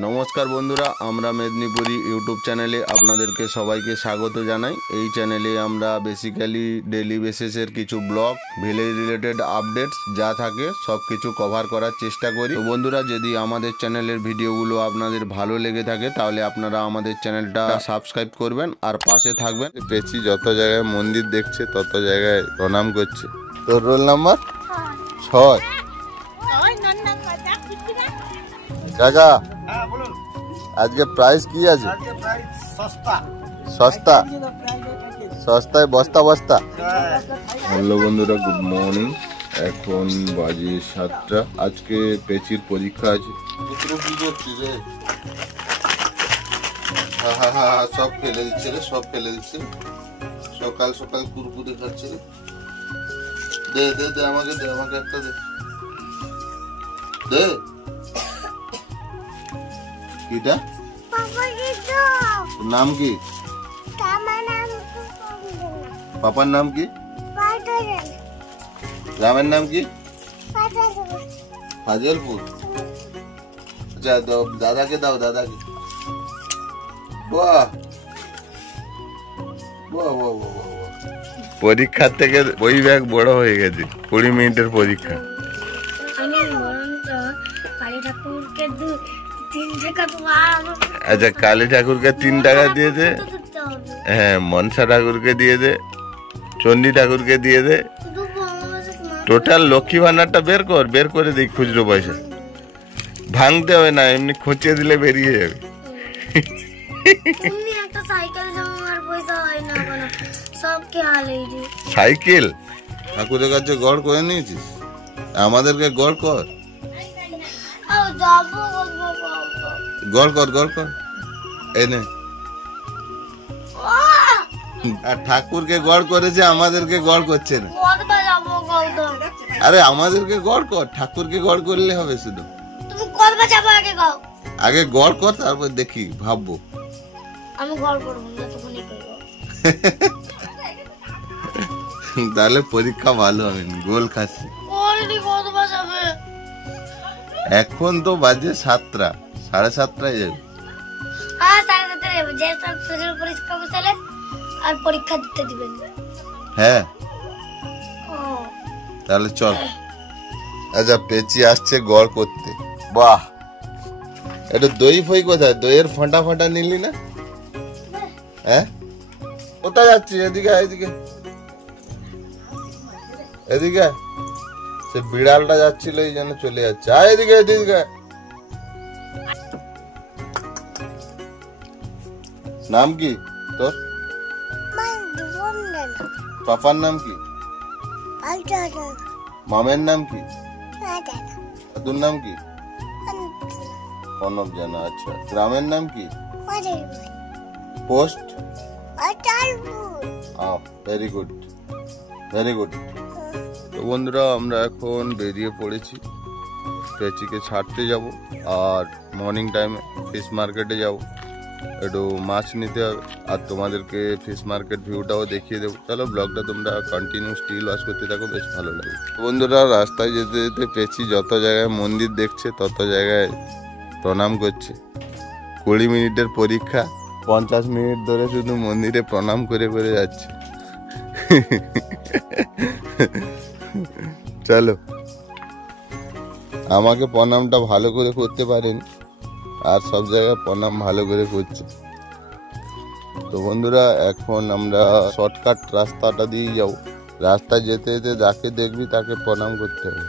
নমস্কার বন্ধুরা, আমরা মেদিনীপুরি ইউটিউব চ্যানেলে আপনাদেরকে সবাইকে স্বাগত জানাই। এই চ্যানেলে আমরা বেসিক্যালি ডেলি বেসিসের কিছু ব্লগ, ভিলেজ রিলেটেড আপডেটস যা থাকে সব কিছু কভার করার চেষ্টা করি। তো বন্ধুরা, যদি আমাদের চ্যানেলের ভিডিওগুলো আপনাদের ভালো লেগে থাকে তাহলে আপনারা আমাদের চ্যানেলটা সাবস্ক্রাইব করবেন আর পাশে থাকবেন। পেছি যত জায়গায় মন্দির দেখছে তত জায়গায় প্রণাম করছে। তোর রোল নাম্বার 6। কাকা আজকে প্রাইস কি আছে? সস্তা সস্তায় বস্তা বস্তা। হ্যালো বন্ধুরা, গুড মর্নিং। এখন বাজে 7টা। আজকে পেচির পরীক্ষা আছে। সব ফেলে দিচ্ছে রে, সব ফেলে দিচ্ছে। সকাল সকাল কুরকুরে খাচ্ছে রে। দে দে দে আমাকে, দে আমাকে একটা দে। দে কিটা? নাম কি? পাপার নাম কি? গ্রামের নাম কি? ফাজলপুর। আচ্ছা দাদাকে দাও, দাদাকে। বাহ বাহ বাহ বাহ। পরীক্ষার থেকে ওই ব্যাগ বড় হয়ে গেছে। 20 মিনিটের পরীক্ষা। আচ্ছা, কালী ঠাকুরকে 3 টাকা দিয়ে দে। হ্যাঁ, মনসা ঠাকুরকে দিয়ে দে, চণ্ডী ঠাকুরকে দিয়ে দে। টোটাল লক্ষ্মী ভান্ডারটা বের কর, বের করে দিই খুচরো পয়সা। ভাঙতে হবে না, এমনি খুঁচিয়ে দিলে বেরিয়ে যাবে। সাইকেল ঠাকুরের কাছে গড় করে নিয়েছিস? আমাদেরকে গড় কর, গড় কর, গড় কর। এনে আর ঠাকুরকে গড় করেছে, আমাদেরকে গড় করছে না। আরে আমাদেরকে গড় কর, ঠাকুরকে গড় করলে হবে শুধু। আগে গড় কর, তারপর দেখি ভাববো। তাহলে পরীক্ষা ভালো হবে। গোল খাসি। এখন তো বাজে 7টা, 7:30টায় যাবে। আর পরীক্ষা দিতে দিবেন। হ্যাঁ, তাহলে চল। আচ্ছা, পেচি আসছে গড় করতে। বাহ, এটা দই ফই কোথায়? দইয়ের ফাঁটা ফাঁটা নিলি না? হ্যাঁ, কোথায় যাচ্ছিস? এদিকে এদিকে এদিকে। সে বিড়ালটা যাচ্ছিল, এই জন্য চলে যাচ্ছে। আয় এদিকে এদিকে। নাম কি তোর? পাপার নাম কি? মামের নাম কি? দাদুর নাম কি? প্রণব জানা। আচ্ছা, গ্রামের নাম কি? Post. Very good, very good. তো বন্ধুরা, আমরা এখন বেরিয়ে পড়েছি। পেচিকে ছাড়তে যাব আর মর্নিং টাইমে ফিশ মার্কেটে যাব। একটু মাছ নিতে হবে আর তোমাদেরকে ফিশ মার্কেট ভিউটাও দেখিয়ে দেবো। চলো, ব্লগটা তোমরা কন্টিনিউ স্টিল ওয়াচ করতে থাকো, বেশ ভালো লাগে। বন্ধুরা, রাস্তায় যেতে যেতে পেছি যত জায়গায় মন্দির দেখছে তত জায়গায় প্রণাম করছে। 20 মিনিটের পরীক্ষা, 50 মিনিট ধরে শুধু মন্দিরে প্রণাম করে করে যাচ্ছে। চলো, আমাকে প্রণামটা ভালো করে করতে পারেন আর সব জায়গায় প্রণাম ভালো করে করছে। তো বন্ধুরা, এখন আমরা শর্টকাট রাস্তাটা দিয়ে যাবো। রাস্তায় যেতে যেতে যাকে দেখবি তাকে প্রণাম করতে হবে।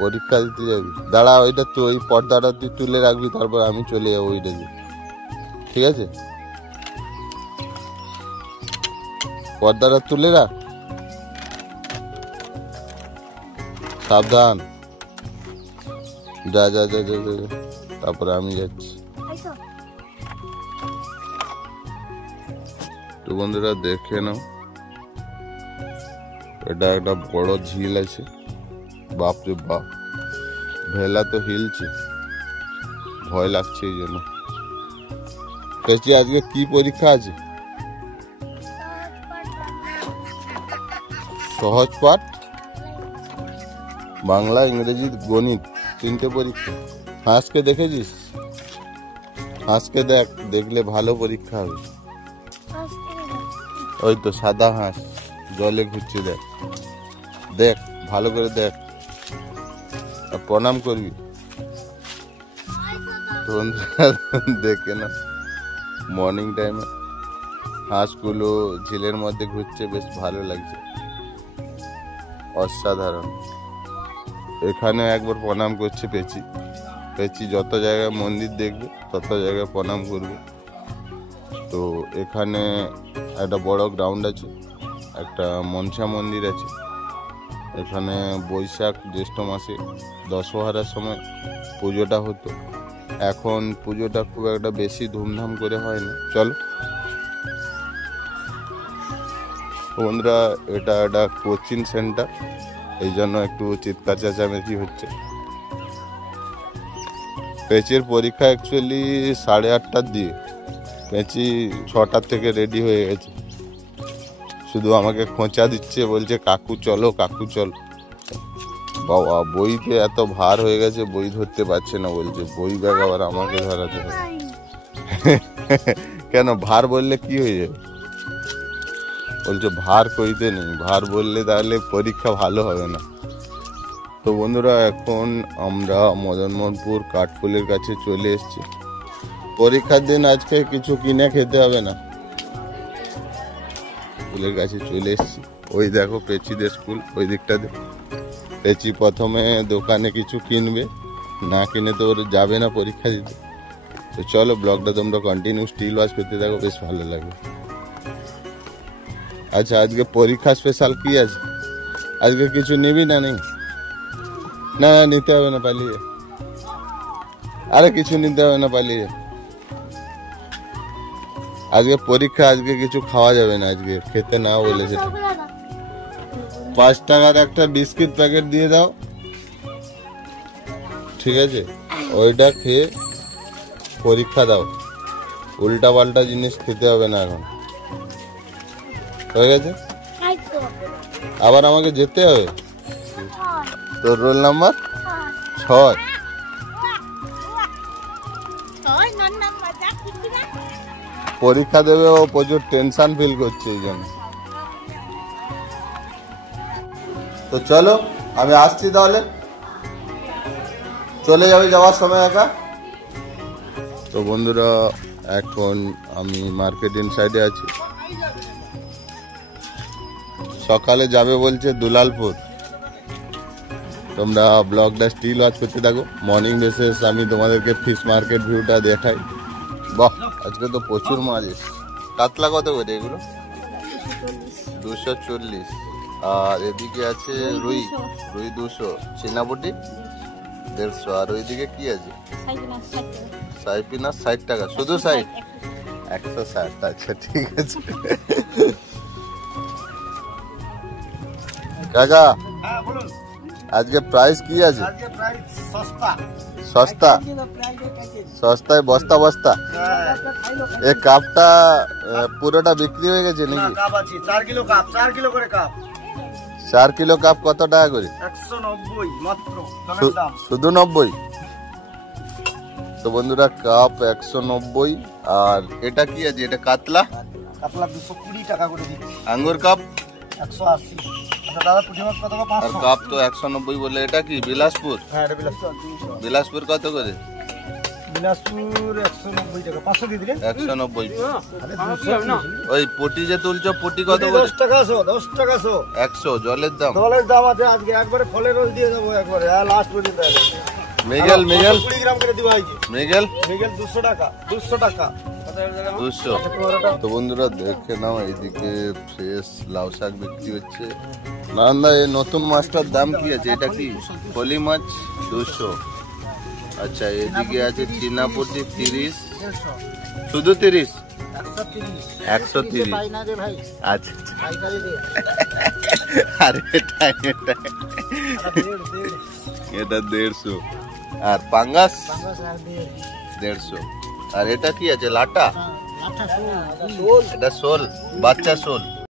পরীক্ষা দিতে যাবি, দাঁড়া, ওইটা তো ওই পর্দাটা তুই তুলে রাখবি, তারপর আমি চলে যাবো ওইটা দিয়ে। ঠিক আছে, পর্দাটা তুলে রাখ, সাবধান। যা যা যা যা যা, তারপরে আমি যাচ্ছি। তো বন্ধুরা, দেখে নাও, এটা একটা বড় ঝিল আছে। বাপরে বাপ, ভেলা তো হিলছে, ভয় লাগছে এই জন্য। পেছি, আজকে কি পরীক্ষা আছে? সহজ পাঠ, বাংলা, ইংরেজি, গণিত, 3টে পরীক্ষা। হাঁসকে দেখেছিস? হাঁসকে দেখ, দেখলে ভালো পরীক্ষা হবে। ওই তো সাদা হাঁস জলে ঘুরছে, দেখ দেখ ভালো করে দেখ, আর প্রণাম করবি। দেখে না মর্নিং টাইমে হাঁসগুলো ঝিলের মধ্যে ঘুরছে, বেশ ভালো লাগছে, অসাধারণ। এখানে একবার প্রণাম করছে পেঁচি। পেঁচি যত জায়গায় মন্দির দেখবে তত জায়গায় প্রণাম করবে। তো এখানে একটা বড় গ্রাউন্ড আছে, একটা মনসা মন্দির আছে। এখানে বৈশাখ জ্যৈষ্ঠ মাসে দশহরার সময় পুজোটা হতো। এখন পুজোটা খুব একটা বেশি ধুমধাম করে হয় না। চলো বন্ধুরা, এটা একটা কোচিং সেন্টার, এই জন্য একটু চিৎকার চেঁচামেচি হচ্ছে। পেঁচির পরীক্ষা অ্যাকচুয়ালি 8:30টার দিয়ে, পেঁচি 6টার থেকে রেডি হয়ে গেছে, শুধু আমাকে খোঁচা দিচ্ছে, বলছে কাকু চলো কাকু চলো। বাবা বইতে এত ভার হয়ে গেছে, বই ধরতে পারছে না, বলছে বই ব্যাগ আবার আমাকে ধরাতে হবে। কেন ভার বললে কি হয়ে যাবে? বলছে ভার কইতে নেই, ভার বললে তাহলে পরীক্ষা ভালো হবে না। তো বন্ধুরা, এখন আমরা মদনমোহনপুর কাঠফুলের কাছে চলে এসেছি। পরীক্ষার দিন আজকে কিছু কিনে খেতে হবে না, স্কুলের কাছে চলে এসেছি। ওই দেখো পেঁচিদের স্কুল ওই দিকটাতে। পেঁচি প্রথমে দোকানে কিছু কিনবে, না কিনে তো ওর যাবে না পরীক্ষা দিতে। তো চলো ব্লগটা তোমরা কন্টিনিউ স্টিল ওয়াচ করতে থাকো, বেশ ভালো লাগবে। আচ্ছা, আজকে পরীক্ষা স্পেশাল কি আছে? আজকে কিছু নিবি না? নেই না, নিতে হবে না, পালিয়ে। আরে কিছু নিতে হবে না, পালিয়ে। আজকে পরীক্ষা, আজকে কিছু খাওয়া যাবে না, আজকে খেতে না বলেছে। 5 টাকার একটা বিস্কিট প্যাকেট দিয়ে দাও, ঠিক আছে? ওইটা খেয়ে পরীক্ষা দাও, উল্টা পাল্টা জিনিস খেতে হবে না এখন, হয়ে গেছে? আবার আমাকে যেতে হবে। তোর রোল নাম্বার 6। পরীক্ষা দেবে, ও প্রচুর টেনশন ফিল করছে এই জন্য। তো চলো আমি আসছি, তাহলে চলে যাবে যাওয়ার সময় একা। তো বন্ধুরা, এখন আমি মার্কেটিং সাইডে আছি। সকালে যাবে বলছে দুলালপুর। তোমরা ব্লগটা স্টিল ওয়াচ করতে থাকো। মর্নিং বেসেস আমি তোমাদেরকে ফিশ মার্কেট ভিউটা দেখাই। বাহ, আজকে তো প্রচুর মাছ এসেছে। কাতলা কত করে এগুলো? 240। আর এদিকে আছে রুই, রুই 200, চিনাপুটি 150। আর ওইদিকে কি আছে? সাইপিনাস 60 টাকা, শুধু 60। 160, আচ্ছা ঠিক আছে। কাকা আজকে প্রাইস কি আছে? সস্তা সস্তায় বস্তা বস্তা। এই কাপটা পুরোটা বিক্রি হয়ে গেছে নাকি? 4 কিলো কাপ, 4 কিলো করে কাপ। 4 কিলো কাপ কত টাকা করে? 190 মাত্র, শুধু 90। তো বন্ধুরা, কাপ 190। আর এটা কি আছে? এটা কাতলা, কাতলা 220 টাকা করে দিচ্ছি। আঙ্গুর কাপ 180। আচ্ছা দাদা, পুঁটি মাছ কত? 500। আর কাপ তো 190 বলে। এটা কি বিলাসপুর? হ্যাঁ, এটা বিলাসপুর। বিলাসপুর কত করে? বিলাসপুর 190 টাকা। 500 দিয়ে দিলেন? 190। আরে 200 না। ওই পটি যে তুলছো, পটি কত করে? 10 টাকা 100, 10 টাকা 100। 100 জলের দাম। জলের দাম আছে আজকে, একবারে ফলের রস দিয়ে দেবো একবারে, আর লাস্ট পর্যন্ত। মেগেল, মেগেল 20 গ্রাম করে দিবা। এই যে মেগেল, মেগেল 200 টাকা, 200 টাকা। 200। তো বন্ধুরা দেখে নাও, এইদিকে ফ্রেশ লাউ শাক বিক্রি হচ্ছে। নান্দা, এই নতুন মাছটার দাম কি আছে? এটা কি পলি মাছ? 200। আচ্ছা, এদিকে আছে চিনাপুটি 30। শুধু 30? 130। আচ্ছা আরে এটা 150। আর পাঙ্গাস 150। আর এটা কি আছে? লাটা? এটা শোল, বাচ্চা শোল